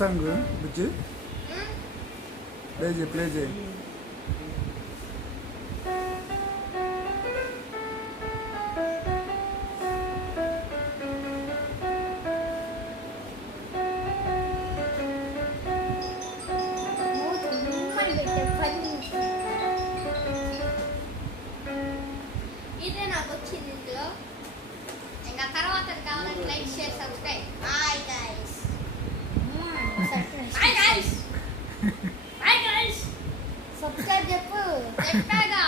Song బుజ్జి play చేయి ఇదే నాకు వచ్చింది ఇందులో. ఇంకా తర్వాత కావాలంటే like share subscribe. Hi guys. Hi guys. Hi guys. Subscribe చెప్పు. చెప్పాగా.